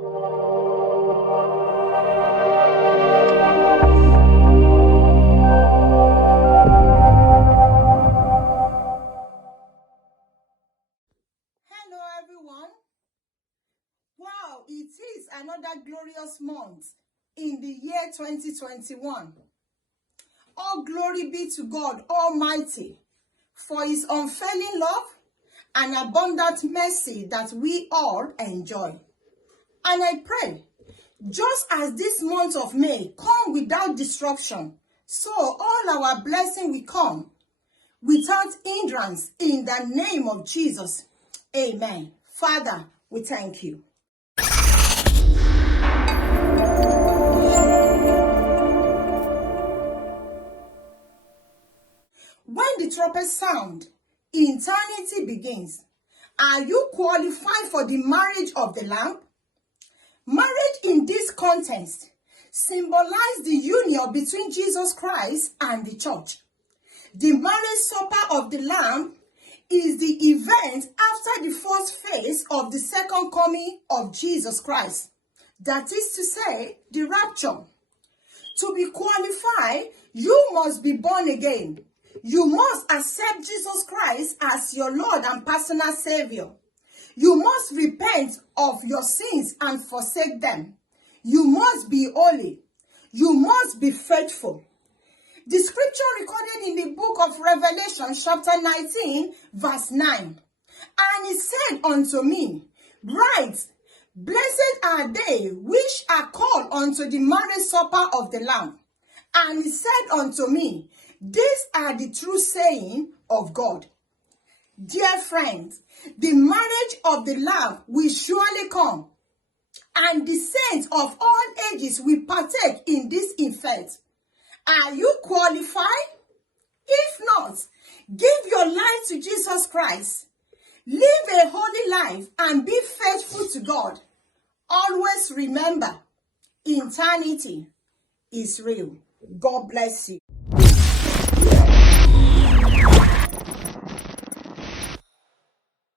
Hello everyone. Wow, it is another glorious month in the year 2021. All glory be to God Almighty for his unfailing love and abundant mercy that we all enjoy. And I pray, just as this month of May come without disruption, so all our blessing will come without hindrance in the name of Jesus. Amen. Father, we thank you. When the trumpet sound, eternity begins. Are you qualified for the marriage of the Lamb? Marriage in this context symbolizes the union between Jesus Christ and the church. The marriage supper of the Lamb is the event after the first phase of the second coming of Jesus Christ. That is to say, the rapture. To be qualified, you must be born again. You must accept Jesus Christ as your Lord and personal Savior. You must repent of your sins and forsake them. You must be holy. You must be faithful. The scripture recorded in the book of Revelation, chapter 19, verse 9. And he said unto me, Right, blessed are they which are called unto the marriage supper of the Lamb. And he said unto me, These are the true saying of God. Dear friends, the marriage of the Lamb will surely come, and the saints of all ages will partake in this event. Are you qualified? If not, give your life to Jesus Christ. Live a holy life and be faithful to God. Always remember, eternity is real. God bless you.